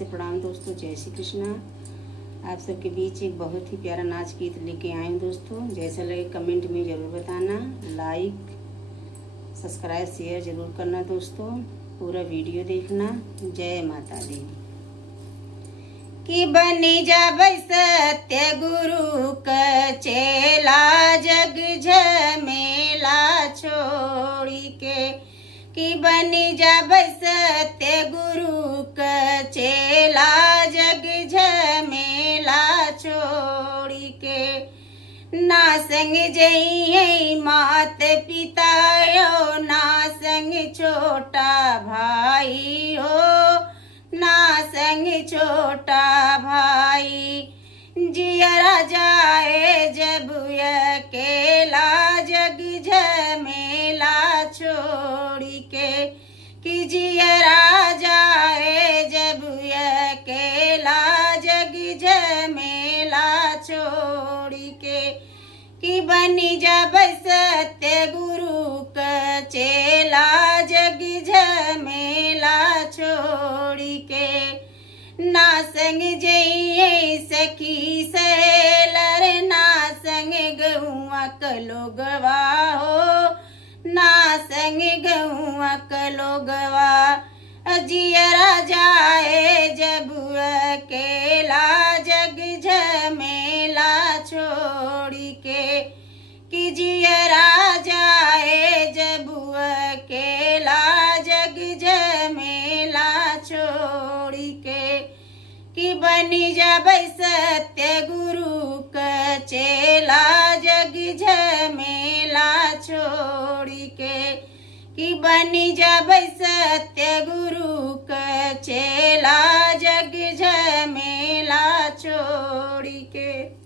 से प्रणाम दोस्तों। जय श्री कृष्णा। आप सबके बीच एक बहुत ही प्यारा नाच गीत लेके आए हूँ दोस्तों। जैसा लगे कमेंट में ज़रूर बताना, लाइक सब्सक्राइब शेयर ज़रूर करना दोस्तों। पूरा वीडियो देखना। जय माता दी। कि बनी जाब सत्य गुरु क चेला, जग झमेला छोड़ी के। कि बनी जाब सत्य गुरु क चेला, जग झमेला छोड़ी के। ना संग जइए मात पिता हो, ना संग छोटा भाई हो, ना संग छोटा भाई। जियरा जाए जब अकेला, जग झमेला छोड़ी के। कि जियरा जाए जब अकेला, जग झमेला छोड़ी के। कि बनी जब सत्य गुरु क चेला, जग झमेला छोड़ी के। ना संग जइए सखी सहेलर, ना संग गहुआ कलोगवा हो, ना संग गहुआ कलोगवा। जियरा जाए जब अकेला, जग झमेला छोड़ी के। कि जियरा जाए जब अकेला, जग झमेला छोड़ी के। कि बनी जब सत्य गुरु क चेला, जग झमेला छोड़ी के। कि बनी जब सत्य गुरु क चेला, जग झमेला छोड़ी के।